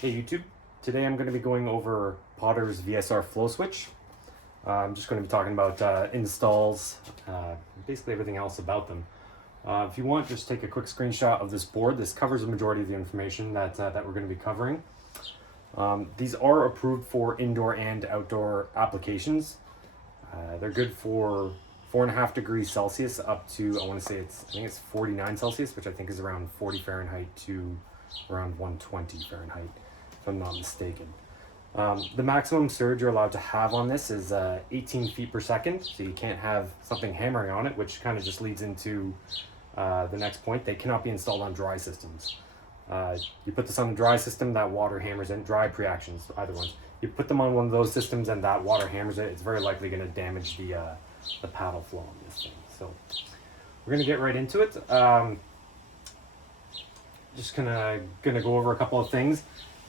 Hey YouTube, today I'm going to be going over Potter's VSR flow switch. I'm just going to be talking about installs, basically everything else about them. If you want, just take a quick screenshot of this board. This covers the majority of the information that we're going to be covering. These are approved for indoor and outdoor applications. They're good for 4.5 degrees Celsius up to, I think it's 49 Celsius, which I think is around 40 Fahrenheit to around 120 Fahrenheit, if I'm not mistaken. The maximum surge you're allowed to have on this is 18 feet per second, so you can't have something hammering on it, which kind of just leads into the next point. They cannot be installed on dry systems. You put this on a dry system, that water hammers in. Dry preactions, either one. You put them on one of those systems and that water hammers it, it's very likely going to damage the paddle flow on this thing. So we're going to get right into it. Just gonna go over a couple of things.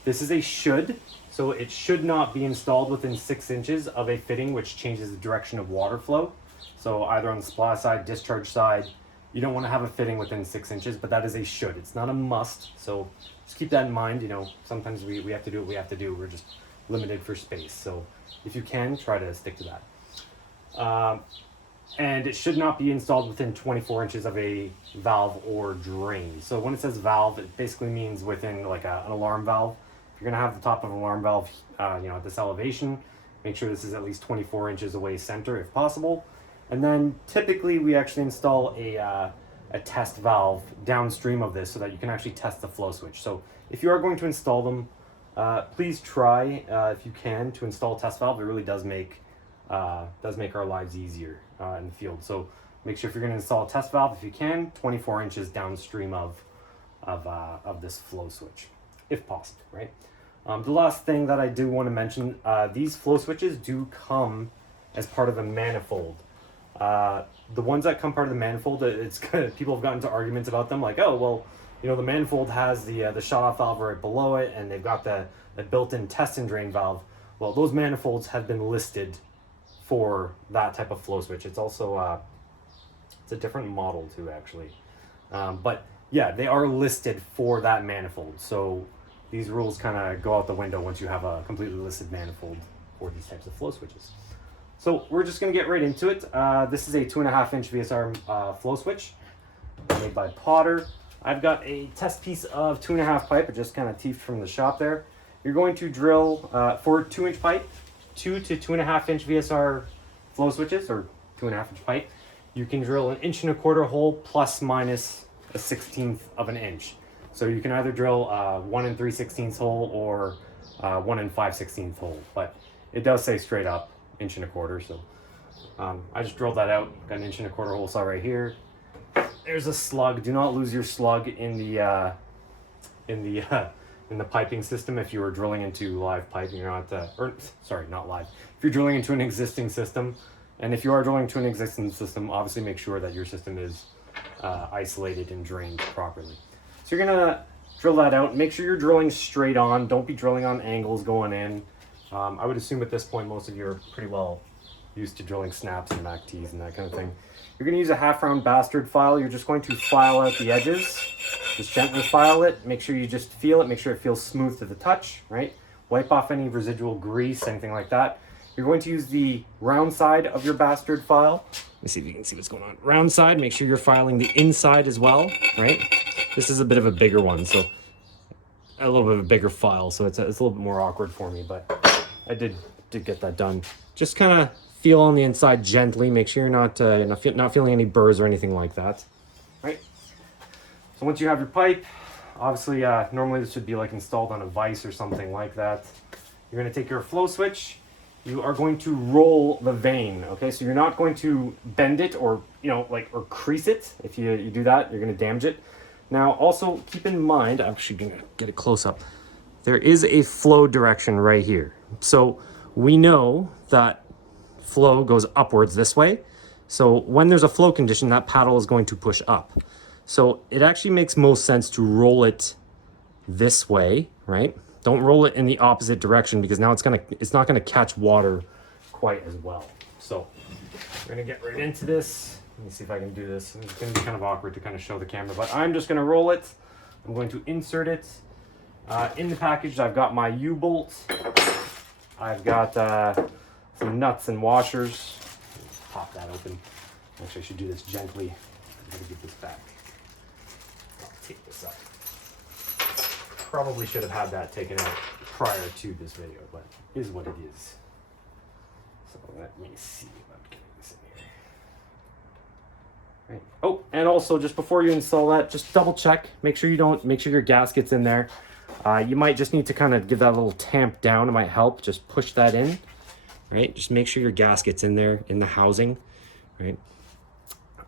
This is a should, so it should not be installed within 6 inches of a fitting which changes the direction of water flow. So either on the splash side, discharge side, you don't want to have a fitting within 6 inches, but that is a should. It's not a must, so just keep that in mind. You know, sometimes we have to do what we have to do. We're just limited for space. So if you can, try to stick to that. And it should not be installed within 24 inches of a valve or drain. So when it says valve, it basically means within like an alarm valve. If you're gonna have the top of an alarm valve, at this elevation, make sure this is at least 24 inches away center if possible. And then typically we actually install a test valve downstream of this so that you can actually test the flow switch. So if you are going to install them, please try, if you can, to install a test valve. It really does make our lives easier in the field. So make sure if you're going to install a test valve, if you can, 24 inches downstream of this flow switch, if possible, right? The last thing that I do want to mention, these flow switches do come as part of a manifold. The ones that come part of the manifold, it's good. People have gotten into arguments about them, like, oh, well, the manifold has the shut-off valve right below it, and they've got the built-in test and drain valve. Well, those manifolds have been listed for that type of flow switch. It's also it's a different model too, actually, but yeah, they are listed for that manifold. So these rules kind of go out the window once you have a completely listed manifold for these types of flow switches. So we're just going to get right into it. This is a 2.5 inch VSR flow switch made by Potter. I've got a test piece of 2.5 pipe. It just kind of teethed from the shop there. You're going to drill for 2-inch pipe, 2 to 2.5 inch VSR flow switches, or 2.5 inch pipe. You can drill 1 1/4 inch hole plus minus a 1/16 of an inch. So you can either drill 1 3/16 hole or 1 5/16 hole, but it does say straight up 1 1/4 inch. So I just drilled that out. Got 1 1/4 inch hole saw right here. There's a slug. Do not lose your slug in the piping system. If you are drilling into live pipe, you're not, not live. If you're drilling into an existing system, and if you are drilling to an existing system, obviously make sure that your system is isolated and drained properly. So you're gonna drill that out. Make sure you're drilling straight on. Don't be drilling on angles going in. I would assume at this point most of you are pretty well used to drilling snaps and MAC T's and that kind of thing. You're gonna use a 1/2 round bastard file. You're just going to file out the edges. Just gently file it. Make sure you just feel it. Make sure it feels smooth to the touch, right? Wipe off any residual grease, anything like that. You're going to use the round side of your bastard file. Let me see if you can see what's going on. Round side, make sure you're filing the inside as well, right? This is a bit of a bigger one, so a little bit of a bigger file, so it's a little bit more awkward for me, but I did get that done. Just kind of feel on the inside gently. Make sure you're not feeling any burrs or anything like that, right? So once you have your pipe, obviously normally this should be like installed on a vise or something like that. You're going to take your flow switch. You are going to roll the vane, okay? So you're not going to bend it or or crease it. If you do that, you're going to damage it. Now also keep in mind, I'm actually going to get it close up. There is a flow direction right here. So we know that flow goes upwards this way. So when there's a flow condition, that paddle is going to push up. So it actually makes most sense to roll it this way, right? Don't roll it in the opposite direction because now it's not gonna catch water quite as well. So we're gonna get right into this. Let me see if I can do this. It's gonna be kind of awkward to kind of show the camera, but I'm just gonna roll it. I'm going to insert it In the package, I've got my U-bolt. I've got some nuts and washers. Pop that open. Actually, I should do this gently. I'm gonna give this back. I'll take this up. Probably should have had that taken out prior to this video, but it is what it is. So let me see if I'm getting this in here. Right. Oh, and also just before you install that, just double check. Make sure your gasket's in there. You might just need to kind of give that a little tamp down. It might help. Just push that in. Right. Just make sure your gasket's in there in the housing. Right.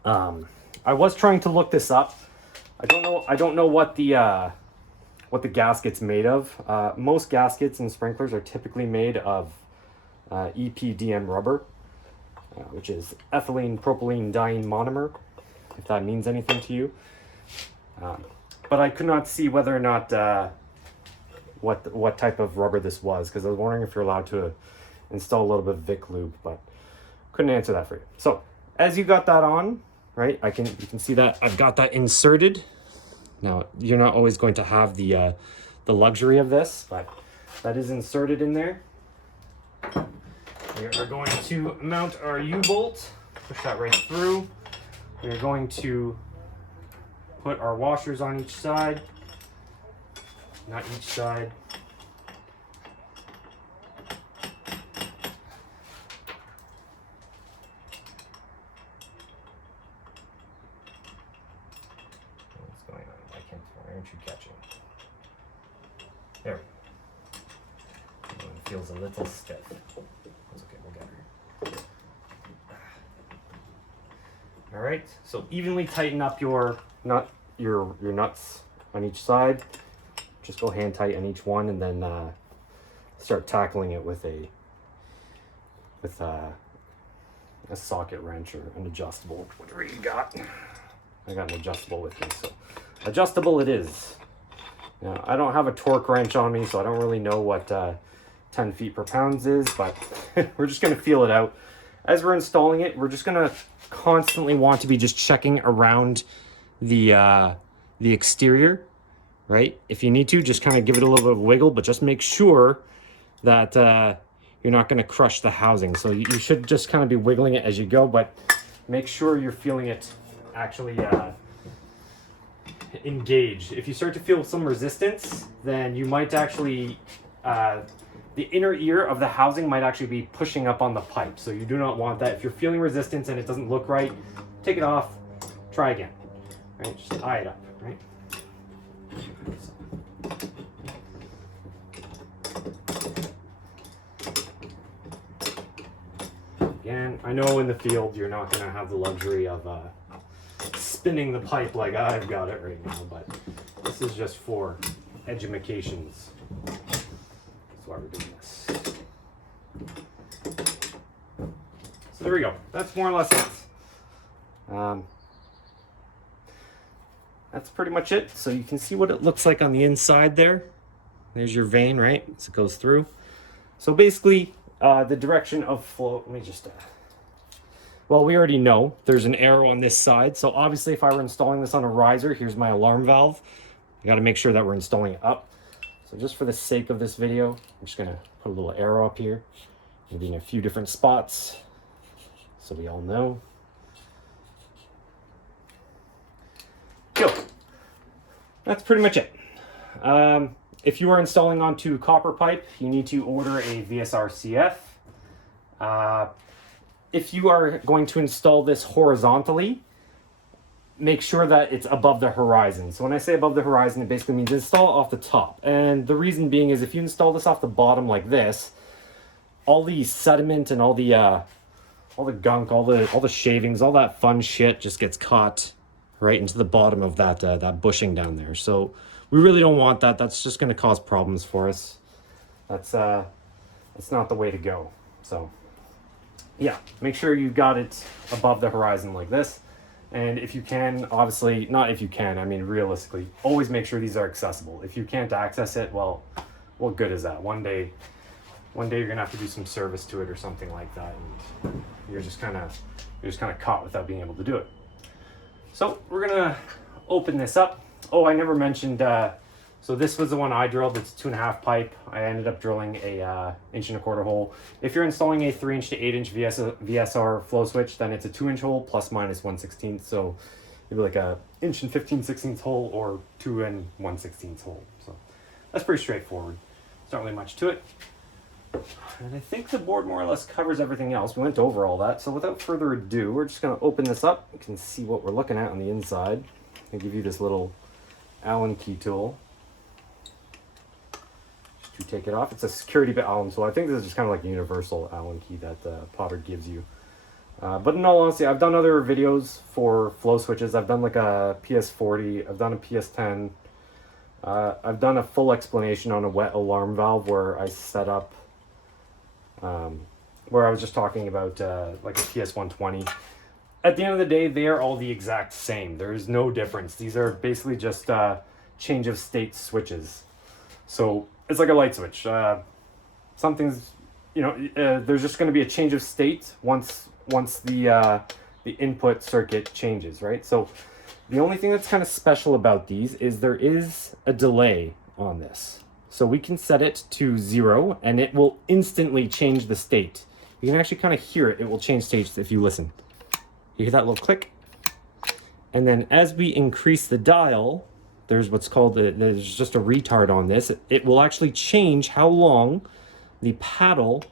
I was trying to look this up. I don't know what the gasket's made of. Most gaskets and sprinklers are typically made of EPDM rubber, which is ethylene propylene diene monomer, if that means anything to you. But I could not see whether or not what type of rubber this was, because I was wondering if you're allowed to install a little bit of Vic lube, but couldn't answer that for you. So as you got that on, right, you can see that I've got that inserted. Now, you're not always going to have the luxury of this, but that is inserted in there. We are going to mount our U-bolt, push that right through. We are going to put our washers on each side, not each side. Aren't you catching? There we go. It feels a little stiff. That's okay, we'll get her. All right, so evenly tighten up your nuts on each side. Just go hand tight on each one, and then start tackling it with a socket wrench or an adjustable, whatever you got. I got an adjustable with me, so adjustable it is. Now, I don't have a torque wrench on me, so I don't really know what 10 feet per pound is, but we're just going to feel it out. As we're installing it, we're just going to constantly want to be just checking around the exterior, right? If you need to, just kind of give it a little bit of wiggle, but just make sure that you're not going to crush the housing. So you should just kind of be wiggling it as you go, but make sure you're feeling it actually engage. If you start to feel some resistance, then you might actually the inner ear of the housing might actually be pushing up on the pipe, so you do not want that. If you're feeling resistance and it doesn't look right, take it off, try again. Right, just tie it up. Right. Again, I know in the field you're not going to have the luxury of spinning the pipe like I've got it right now, but this is just for edumacations. That's why we're doing this. So there we go. That's more or less it. That's pretty much it. So you can see what it looks like on the inside there. There's your vane, right? So it goes through. So basically, the direction of flow, let me just... well, we already know there's an arrow on this side. So obviously if I were installing this on a riser, here's my alarm valve. You got to make sure that we're installing it up. So just for the sake of this video, I'm just going to put a little arrow up here, maybe in a few different spots, so we all know. Cool. That's pretty much it. If you are installing onto copper pipe, you need to order a vsr-cf. If you are going to install this horizontally, make sure that it's above the horizon. So when I say above the horizon, it basically means install off the top. And the reason being is if you install this off the bottom like this, all the sediment and all the gunk, all the shavings, all that fun shit just gets caught right into the bottom of that bushing down there. So we really don't want that. That's just going to cause problems for us. That's not the way to go. So yeah, make sure you got it above the horizon like this. And if you can, obviously, not if you can, I mean realistically, always make sure these are accessible. If you can't access it, well, what good is that? One day you're gonna have to do some service to it or something like that, and you're just kind of caught without being able to do it. So we're gonna open this up. Oh, I never mentioned So this was the one I drilled. It's 2.5 pipe. I ended up drilling a 1.25 hole. If you're installing a 3-inch to 8-inch VSR flow switch, then it's a 2-inch hole plus minus 1/16. So maybe like a 1 15/16 hole or 2 1/16 hole. So that's pretty straightforward. There's not really much to it. And I think the board more or less covers everything else. We went over all that. So without further ado, we're just going to open this up. You can see what we're looking at on the inside. I give you this little Allen key tool to take it off. It's a security bit Allen tool. I think this is just kind of like a universal Allen key that Potter gives you. But in all honesty, I've done other videos for flow switches. I've done like a PS40. I've done a PS10. I've done a full explanation on a wet alarm valve where I set up, where I was just talking about like a PS120. At the end of the day, they are all the exact same. There is no difference. These are basically just change of state switches. So it's like a light switch. Something's, there's just going to be a change of state once the input circuit changes, right? So the only thing that's kind of special about these is there is a delay on this. So we can set it to 0 and it will instantly change the state. You can actually kind of hear it. It will change states if you listen. You hear that little click? And then as we increase the dial, there's what's called, there's just a retard on this. It will actually change how long the paddle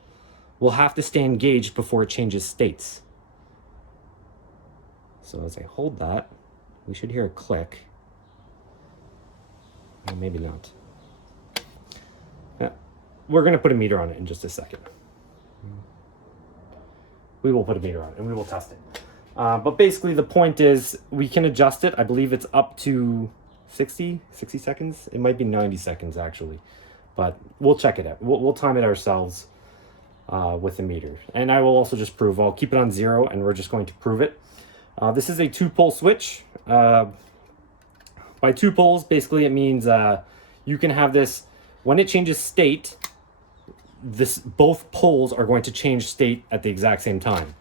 will have to stay engaged before it changes states. So as I hold that, we should hear a click. Or maybe not. We're going to put a meter on it in just a second. We will put a meter on it and we will test it. But basically the point is we can adjust it. I believe it's up to 60 seconds. It might be 90 seconds actually, but we'll check it out. We'll time it ourselves with the meter. And I will also just prove, I'll keep it on 0 and we're just going to prove it. This is a 2-pole switch. By 2 poles, basically it means you can have this, when it changes state, both poles are going to change state at the exact same time.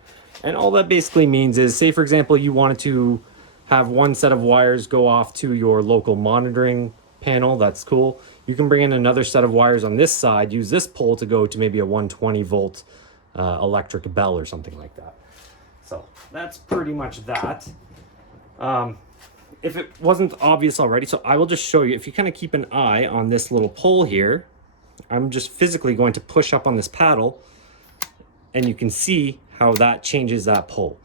And all that basically means is, say for example, you wanted to have one set of wires go off to your local monitoring panel, that's cool. You can bring in another set of wires on this side, use this pole to go to maybe a 120 volt electric bell or something like that. So that's pretty much that. If it wasn't obvious already, so I will just show you, if you kind of keep an eye on this little pole here, I'm just physically going to push up on this paddle and you can see how that changes that pole.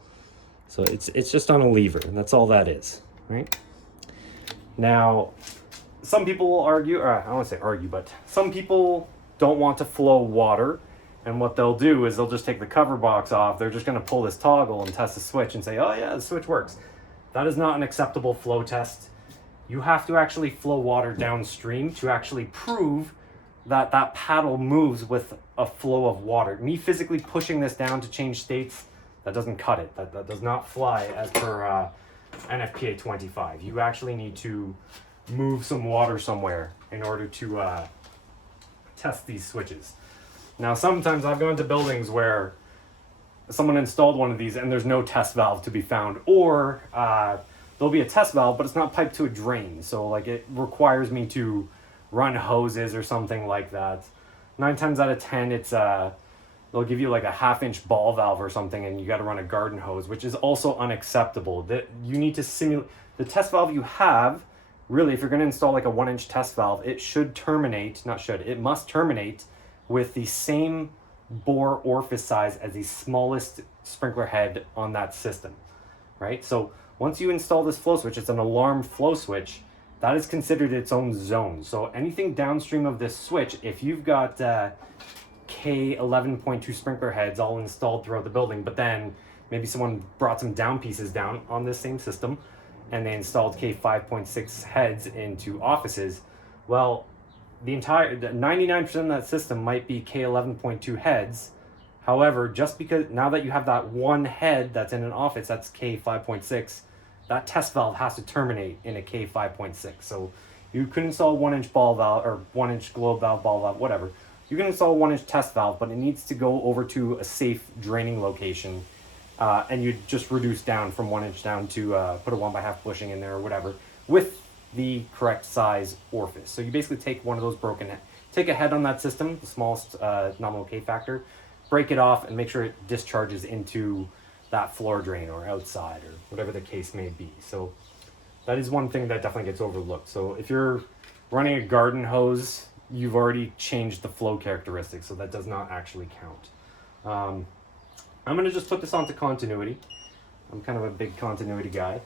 So it's just on a lever and that's all that is, right? Now, some people will argue, or I don't want to say argue, but some people don't want to flow water, and what they'll do is they'll just take the cover box off. They're just going to pull this toggle and test the switch and say, oh yeah, the switch works. That is not an acceptable flow test. You have to actually flow water downstream to actually prove that that paddle moves with a flow of water. Me physically pushing this down to change states, that doesn't cut it. That does not fly as per NFPA 25. You actually need to move some water somewhere in order to test these switches. Now, sometimes I've gone to buildings where someone installed one of these and there's no test valve to be found, or there'll be a test valve, but it's not piped to a drain. So like it requires me to run hoses or something like that. 9 times out of 10, it's they'll give you like a 1/2-inch ball valve or something and you got to run a garden hose, which is also unacceptable. That you need to simulate the test valve you have. Really, if you're going to install like a 1-inch test valve, it should terminate, it must terminate with the same bore orifice size as the smallest sprinkler head on that system, right? So once you install this flow switch, it's an alarm flow switch, that is considered its own zone. So anything downstream of this switch, if you've got K11.2 sprinkler heads all installed throughout the building, but then maybe someone brought some down pieces down on this same system and they installed K5.6 heads into offices, well, the entire 99% of that system might be K11.2 heads. However, just because now that you have that one head that's in an office that's K5.6, that test valve has to terminate in a K5.6. So you could install 1-inch ball valve or 1-inch globe valve, ball valve, whatever. You can install a 1-inch test valve, but it needs to go over to a safe draining location. And you just reduce down from 1 inch down to put a 1/2 bushing in there or whatever with the correct size orifice. So you basically take one of those take a head on that system, the smallest nominal K factor, break it off and make sure it discharges into that floor drain or outside or whatever the case may be. So that is one thing that definitely gets overlooked. So if you're running a garden hose, you've already changed the flow characteristics, so that does not actually count. I'm going to just put this onto continuity. I'm kind of a big continuity guy.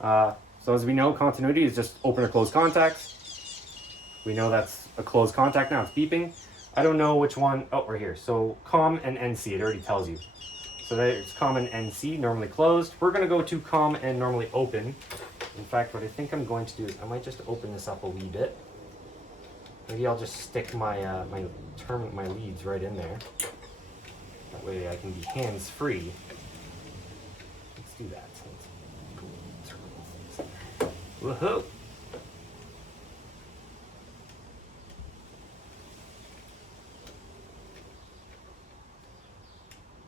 So as we know, continuity is just open or close contacts. We know that's a closed contact now, it's beeping. I don't know which one, oh, right here. So COM and NC, it already tells you. So there's COM and NC, normally closed. We're going to go to COM and normally open. In fact, what I think I'm going to do is I might just open this up a wee bit. Maybe I'll just stick my my leads right in there. That way I can be hands-free. Let's do that. Woohoo!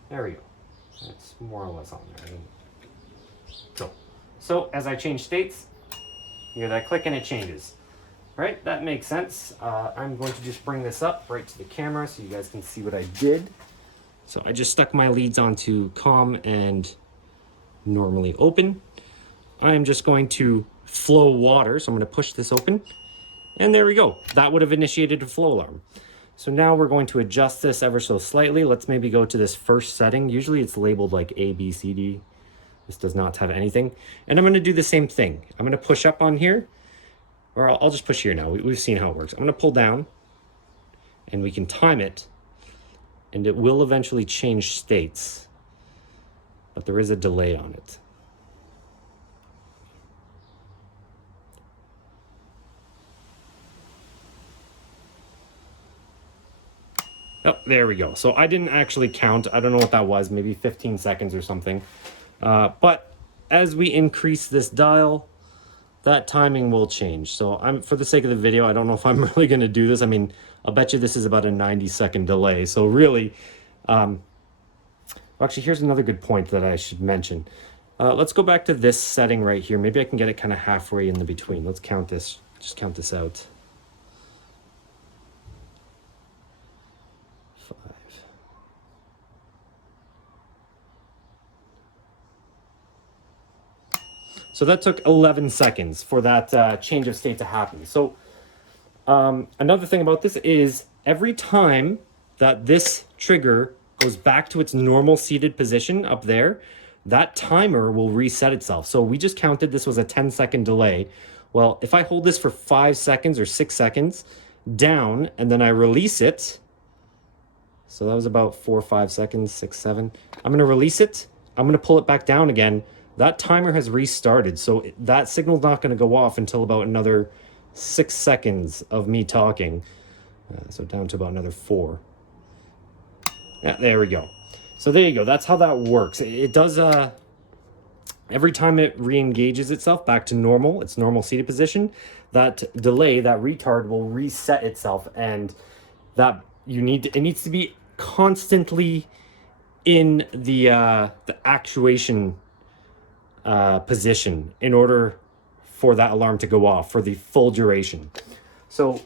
There we go. That's more or less on there. Cool. So as I change states, you hear that click and it changes. Right, that makes sense. I'm going to just bring this up right to the camera so you guys can see what I did. So I just stuck my leads onto COM and normally open. I'm just going to flow water, so I'm going to push this open. And there we go. That would have initiated a flow alarm. So now we're going to adjust this ever so slightly. Let's maybe go to this first setting. Usually it's labeled like A, B, C, D. This does not have anything. And I'm going to do the same thing. I'm going to push up on here. Or I'll just push here now. We've seen how it works. I'm going to pull down, and we can time it, and it will eventually change states, but there is a delay on it. Oh, there we go. So I didn't actually count. I don't know what that was, maybe 15 seconds or something. But as we increase this dial, that timing will change. So for the sake of the video, I don't know if I'm really going to do this. I mean, I'll bet you this is about a 90-second delay. So really, actually, here's another good point that I should mention. Let's go back to this setting right here. Maybe I can get it kind of halfway in the between. Let's count this. Just count this out. 5. So that took 11 seconds for that change of state to happen. So another thing about this is every time that this trigger goes back to its normal seated position up there, that timer will reset itself. So we just counted this was a 10-second delay. Well, if I hold this for 5 seconds or 6 seconds down and then I release it, so that was about 4 or 5 seconds, 6, 7. I'm going to release it. I'm going to pull it back down again. That timer has restarted, so that signal's not going to go off until about another 6 seconds of me talking. So down to about another 4. Yeah, there we go. So there you go. That's how that works. It does, every time it re-engages itself back to normal, its normal seated position, that delay, that retard will reset itself, and that it needs to be constantly in the actuation position in order for that alarm to go off for the full duration. So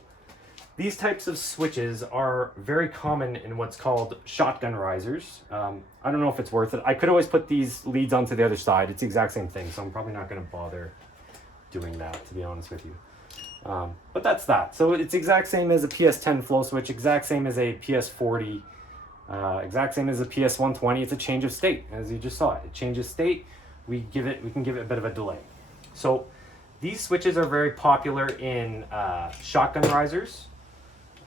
these types of switches are very common in what's called shotgun risers. I don't know if it's worth it. I could always put these leads onto the other side. It's the exact same thing, so I'm probably not going to bother doing that, to be honest with you. But that's that. So it's exact same as a PS10 flow switch, exact same as a PS40, exact same as a PS120. It's a change of state, as you just saw. It changes state. We can give it a bit of a delay. So these switches are very popular in shotgun risers.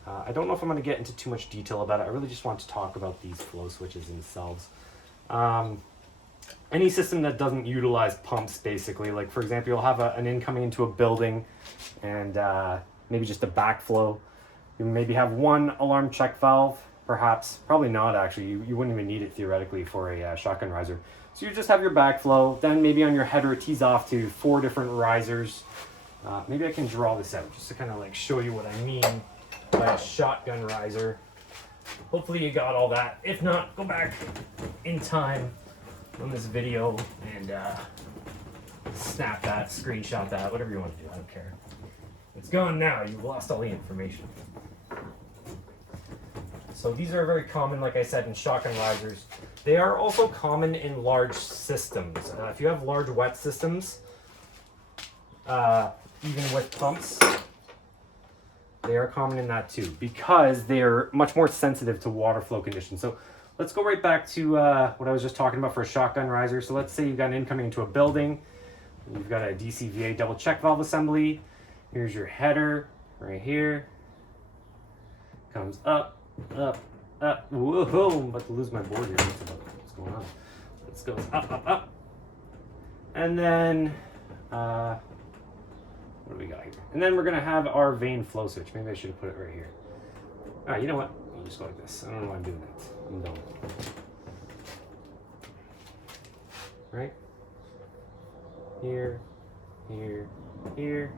I don't know if I'm going to get into too much detail about it. I really just want to talk about these flow switches themselves. Any system that doesn't utilize pumps, basically, like for example, you'll have an incoming into a building and maybe just a backflow. You maybe have one alarm check valve, perhaps, probably not actually. You wouldn't even need it theoretically for a shotgun riser. So you just have your backflow, then maybe on your header it tees off to 4 different risers. Maybe I can draw this out just to kind of like show you what I mean by a shotgun riser. Hopefully you got all that. If not, go back in time on this video and snap that, screenshot that, whatever you want to do, I don't care. It's gone now, you've lost all the information. So these are very common, like I said, in shotgun risers. They are also common in large systems. If you have large wet systems, even with pumps, they are common in that too, because they are much more sensitive to water flow conditions. So let's go right back to what I was just talking about for a shotgun riser. So let's say you've got an incoming into a building. You've got a DCVA double check valve assembly. Here's your header right here. Comes up, up, up. Whoa, I'm about to lose my board here. What's going on? This goes up, up, up. And then, what do we got here? And then we're going to have our Vane flow switch. Maybe I should have put it right here. All right, you know what? I'll just go like this. I don't know why I'm doing that. I'm done. Right? Here, here, here.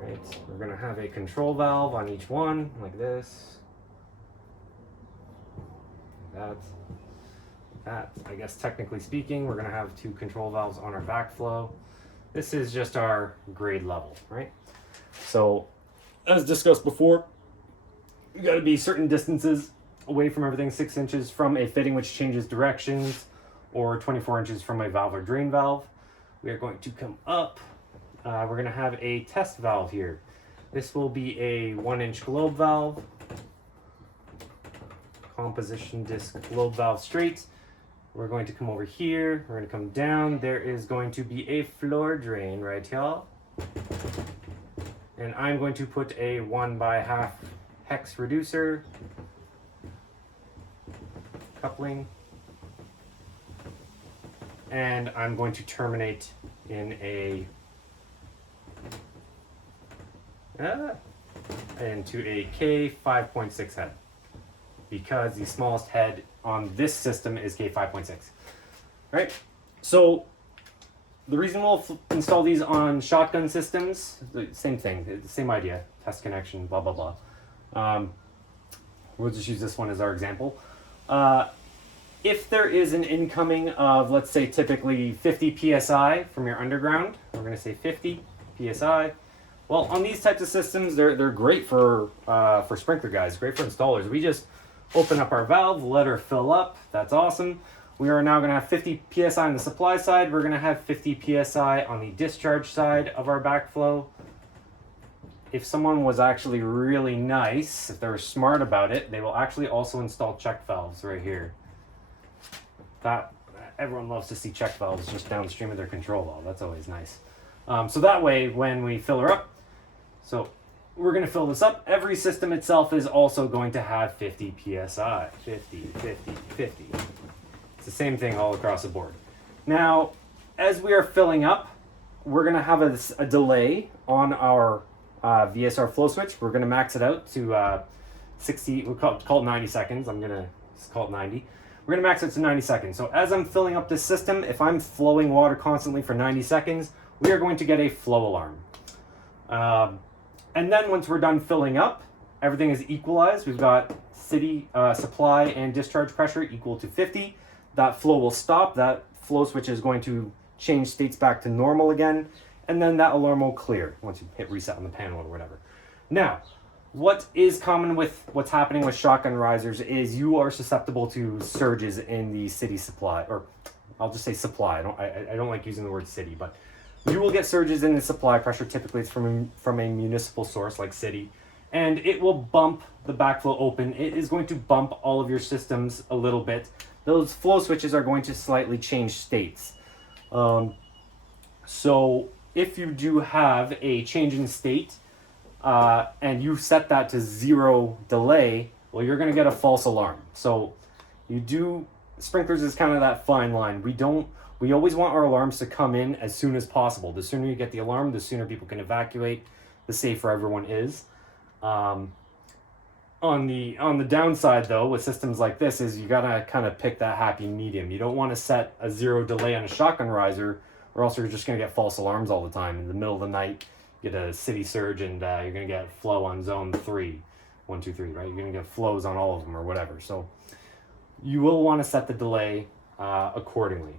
Right, we're going to have a control valve on each one, like this. Like that. I guess technically speaking, we're going to have 2 control valves on our backflow. This is just our grade level, right? So, as discussed before, you got to be certain distances away from everything, 6 inches from a fitting which changes directions, or 24 inches from a valve or drain valve. We are going to come up. We're going to have a test valve here. This will be a 1-inch globe valve, composition disc globe valve straight. We're going to come over here. We're going to come down. There is going to be a floor drain right here. And I'm going to put a 1/2 hex reducer coupling. And I'm going to terminate in into a K5.6 head, because the smallest head on this system is K5.6. Right? So the reason we'll install these on shotgun systems, the same thing, the same idea, test connection, blah, blah, blah. We'll just use this one as our example. If there is an incoming of, let's say, typically 50 PSI from your underground, we're going to say 50 PSI. Well, on these types of systems, they're great for sprinkler guys, great for installers. We just open up our valve, let her fill up. That's awesome. We are now going to have 50 PSI on the supply side. We're going to have 50 PSI on the discharge side of our backflow. If someone was actually really nice, if they're smart about it, they will actually also install check valves right here. That everyone loves to see check valves just downstream of their control valve. That's always nice. So that way, when we fill her up, so we're going to fill this up. Every system itself is also going to have 50 PSI. 50, 50, 50. It's the same thing all across the board. Now, as we are filling up, we're going to have a delay on our VSR flow switch. We're going to max it out to 60, we'll call it 90 seconds. I'm going to call it 90. We're going to max it to 90 seconds. So as I'm filling up this system, if I'm flowing water constantly for 90 seconds, we are going to get a flow alarm. And then once we're done filling up, everything is equalized. We've got city supply and discharge pressure equal to 50. That flow will stop. That flow switch is going to change states back to normal again. And then that alarm will clear once you hit reset on the panel or whatever. Now, what is common with what's happening with shotgun risers is you are susceptible to surges in the city supply, or I'll just say supply. I don't like using the word city, but you will get surges in the supply pressure. Typically, it's from a municipal source like city, and it will bump the backflow open. It is going to bump all of your systems a little bit. Those flow switches are going to slightly change states. So if you do have a change in state, and you set that to 0 delay, well, you're going to get a false alarm. So sprinklers is kind of that fine line. We always want our alarms to come in as soon as possible. The sooner you get the alarm, the sooner people can evacuate, the safer everyone is. On the downside though, with systems like this, is you gotta kind of pick that happy medium. You don't want to set a 0 delay on a shotgun riser, or else you're just gonna get false alarms all the time. In the middle of the night, you get a city surge and you're gonna get flow on zone 3, 1, 2, 3, right? You're gonna get flows on all of them or whatever. So you will want to set the delay accordingly.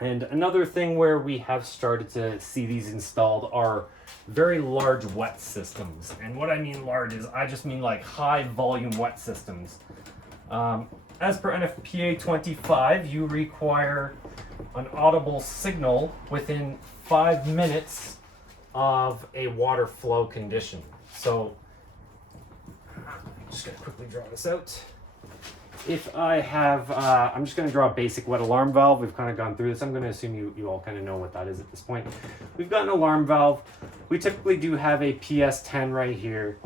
And another thing where we have started to see these installed are very large wet systems. And what I mean large is I just mean like high volume wet systems. As per NFPA 25, you require an audible signal within 5 minutes of a water flow condition. So I'm just going to quickly draw this out. If I have, I'm just going to draw a basic wet alarm valve. We've kind of gone through this. I'm going to assume you all kind of know what that is at this point. We've got an alarm valve. We typically do have a PS10 right here,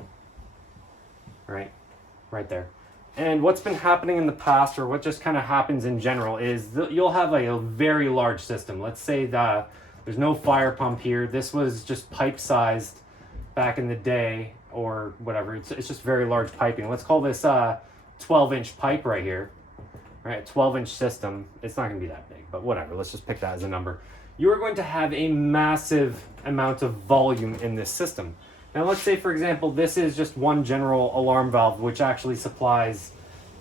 right there. And what's been happening in the past, or what just kind of happens in general, is you'll have a very large system. Let's say that there's no fire pump here. This was just pipe sized back in the day, or whatever. It's just very large piping. Let's call this 12-inch pipe right here, right? A 12-inch system. It's not going to be that big, but whatever. Let's just pick that as a number. You are going to have a massive amount of volume in this system. Now, let's say, for example, this is just one general alarm valve, which actually supplies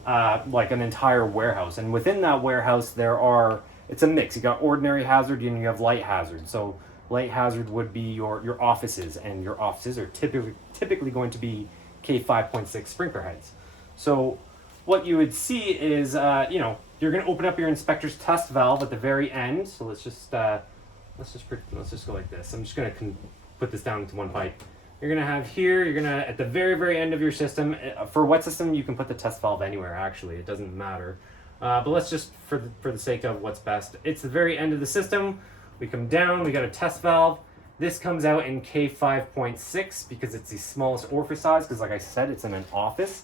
like an entire warehouse. And within that warehouse, it's a mix. You got ordinary hazard and you have light hazard. So light hazard would be your offices, and your offices are typically going to be K5.6 sprinkler heads. So what you would see is, you're going to open up your inspector's test valve at the very end. So let's just go like this. I'm just going to put this down into one pipe. You're going to have here, at the very, very end of your system, for a wet system, you can put the test valve anywhere, actually. It doesn't matter. But let's just, for the sake of what's best, it's the very end of the system. We come down, we got a test valve. This comes out in K5.6 because it's the smallest orifice size, because like I said, it's in an office.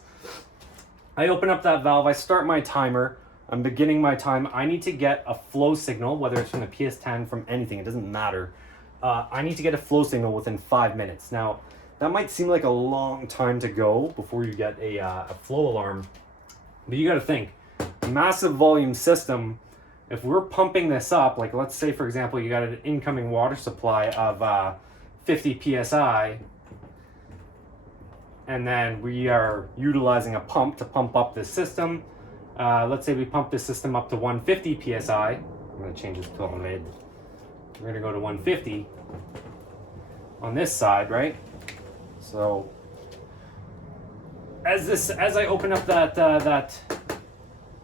I open up that valve, I start my timer, I'm beginning my time. I need to get a flow signal, whether it's from the PS10, from anything, it doesn't matter. I need to get a flow signal within 5 minutes. Now, that might seem like a long time to go before you get a flow alarm, but you gotta think, massive volume system, if we're pumping this up, like let's say for example, you got an incoming water supply of 50 PSI, and then we are utilizing a pump to pump up this system. Let's say we pump this system up to 150 PSI. I'm gonna change this to a mid. We're gonna go to 150 on this side, right? So as I open up that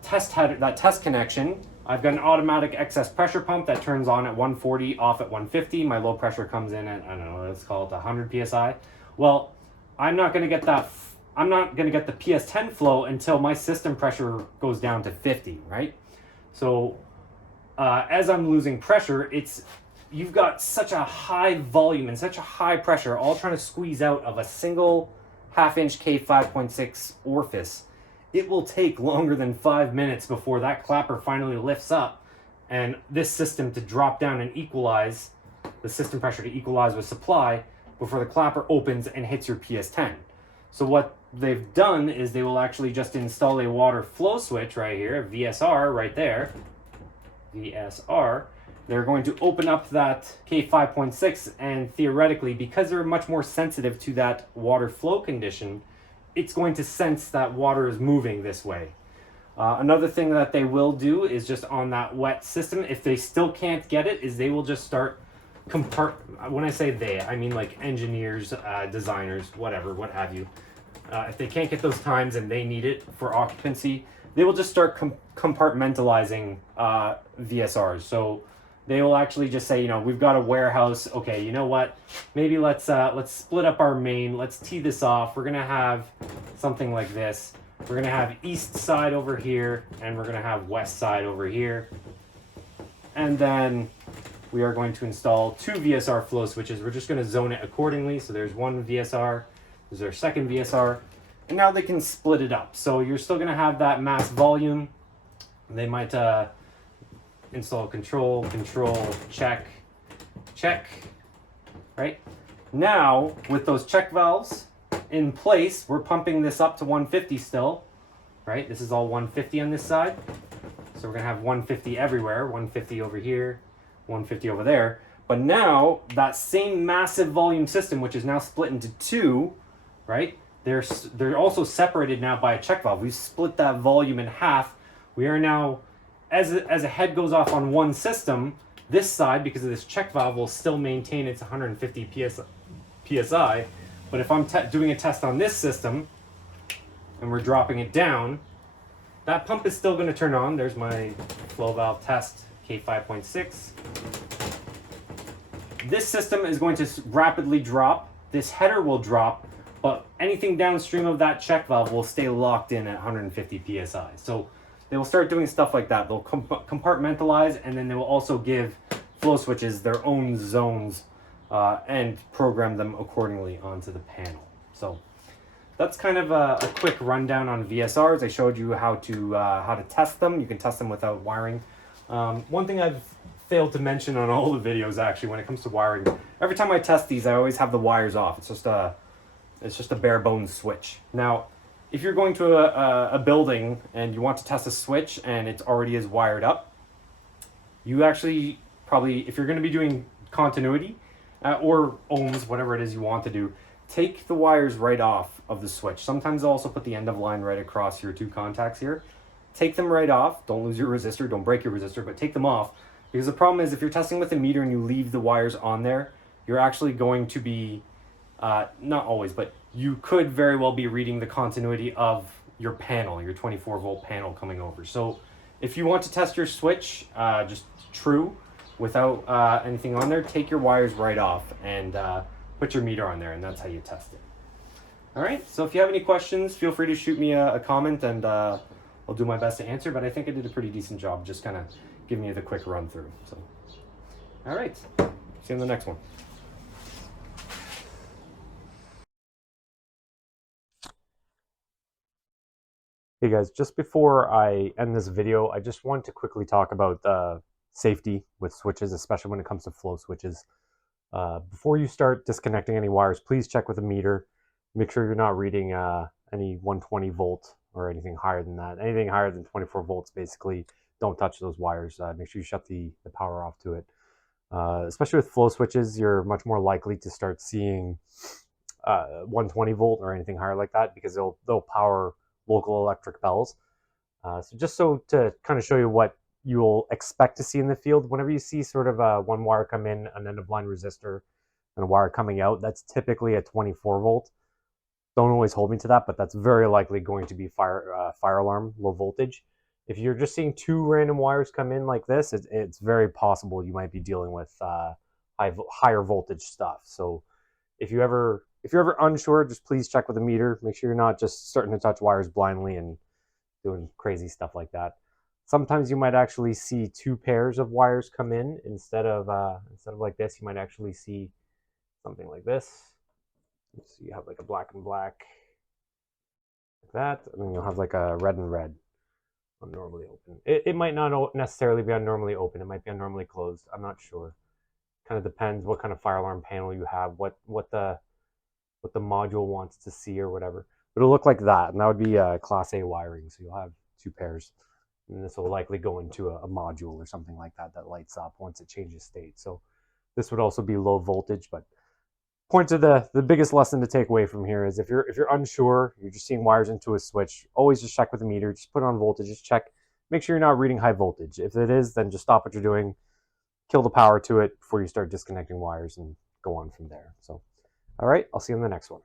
test connection, I've got an automatic excess pressure pump that turns on at 140, off at 150. My low pressure comes in at, I don't know, let's call it 100 PSI. Well, I'm not gonna get the PS10 flow until my system pressure goes down to 50, right? So as I'm losing pressure, you've got such a high volume and such a high pressure all trying to squeeze out of a single half-inch K5.6 orifice. It will take longer than 5 minutes before that clapper finally lifts up and this system to drop down and equalize, the system pressure to equalize with supply before the clapper opens and hits your PS10. So what they've done is they will actually just install a water flow switch right here, a VSR right there, VSR. They're going to open up that K5.6, and theoretically, because they're much more sensitive to that water flow condition, it's going to sense that water is moving this way. Another thing that they will do is just on that wet system, if they still can't get it, is they will just start when I say they, I mean like engineers, designers, whatever, what have you. If they can't get those times and they need it for occupancy, they will just start compartmentalizing VSRs. So they will actually just say, we've got a warehouse. Okay, you know what? Maybe let's split up our main. Let's tee this off. We're gonna have something like this. We're gonna have east side over here, and we're gonna have west side over here. And then we are going to install 2 VSR flow switches. We're just gonna zone it accordingly. So there's one VSR, there's our second VSR, and now they can split it up. So you're still gonna have that mass volume. They might install control, check, right? Now, with those check valves in place, we're pumping this up to 150 still, right? This is all 150 on this side. So we're gonna have 150 everywhere, 150 over here, 150 over there. But now, that same massive volume system, which is now split into 2, right? They're also separated now by a check valve. We've split that volume in half. We are now as a head goes off on one system, this side, because of this check valve, will still maintain its 150 psi. But if I'm doing a test on this system and we're dropping it down, that pump is still going to turn on. There's my flow valve test K5.6. This system is going to rapidly drop. This header will drop, but anything downstream of that check valve will stay locked in at 150 psi. So they will start doing stuff like that. They'll compartmentalize, and then they will also give flow switches their own zones and program them accordingly onto the panel. So that's kind of a quick rundown on VSRs. I showed you how to test them. You can test them without wiring. One thing I've failed to mention on all the videos, actually, when it comes to wiring, every time I test these, I always have the wires off. It's just a bare bones switch. Now, if you're going to a building and you want to test a switch and it's already is wired up, you actually probably, if you're going to be doing continuity or ohms, whatever it is you want to do, take the wires right off of the switch. Sometimes I'll also put the end of line right across your two contacts here. Take them right off. Don't lose your resistor. Don't break your resistor, but take them off. Because the problem is, if you're testing with a meter and you leave the wires on there, you're actually going to be, not always, but you could very well be reading the continuity of your panel, your 24 volt panel coming over. So if you want to test your switch, just true, without anything on there, take your wires right off and put your meter on there, and that's how you test it. All right, so if you have any questions, feel free to shoot me a comment, and I'll do my best to answer, but I think I did a pretty decent job just kind of giving you the quick run through. So, all right, see you in the next one. Hey guys, just before I end this video, I just want to quickly talk about safety with switches, especially when it comes to flow switches. Before you start disconnecting any wires, please check with a meter. Make sure you're not reading any 120 volt or anything higher than that. Anything higher than 24 volts, basically, don't touch those wires. Make sure you shut the power off to it. Especially with flow switches, you're much more likely to start seeing 120 volt or anything higher like that, because they'll power local electric bells. So just so to kind of show you what you'll expect to see in the field, whenever you see sort of one wire come in, an end of line resistor, and a wire coming out, that's typically a 24 volt. Don't always hold me to that, but that's very likely going to be fire alarm, low voltage. If you're just seeing two random wires come in like this, it's very possible you might be dealing with higher voltage stuff. So if you're ever unsure, just please check with a meter. Make sure you're not just starting to touch wires blindly and doing crazy stuff like that. Sometimes you might actually see two pairs of wires come in instead of like this. You might actually see something like this. So you have like a black and black like that, and then you'll have like a red and red on normally open. It might not necessarily be on normally open. It might be on normally closed. I'm not sure. Kind of depends what kind of fire alarm panel you have, what the module wants to see or whatever. But it'll look like that, and that would be Class A wiring. So you'll have two pairs, and this will likely go into a module or something like that that lights up once it changes state. So this would also be low voltage, but point to the biggest lesson to take away from here is if you're unsure, you're just seeing wires into a switch, always just check with the meter, just put it on voltage, just check, make sure you're not reading high voltage. If it is, then just stop what you're doing, kill the power to it before you start disconnecting wires, and go on from there. So, all right, I'll see you in the next one.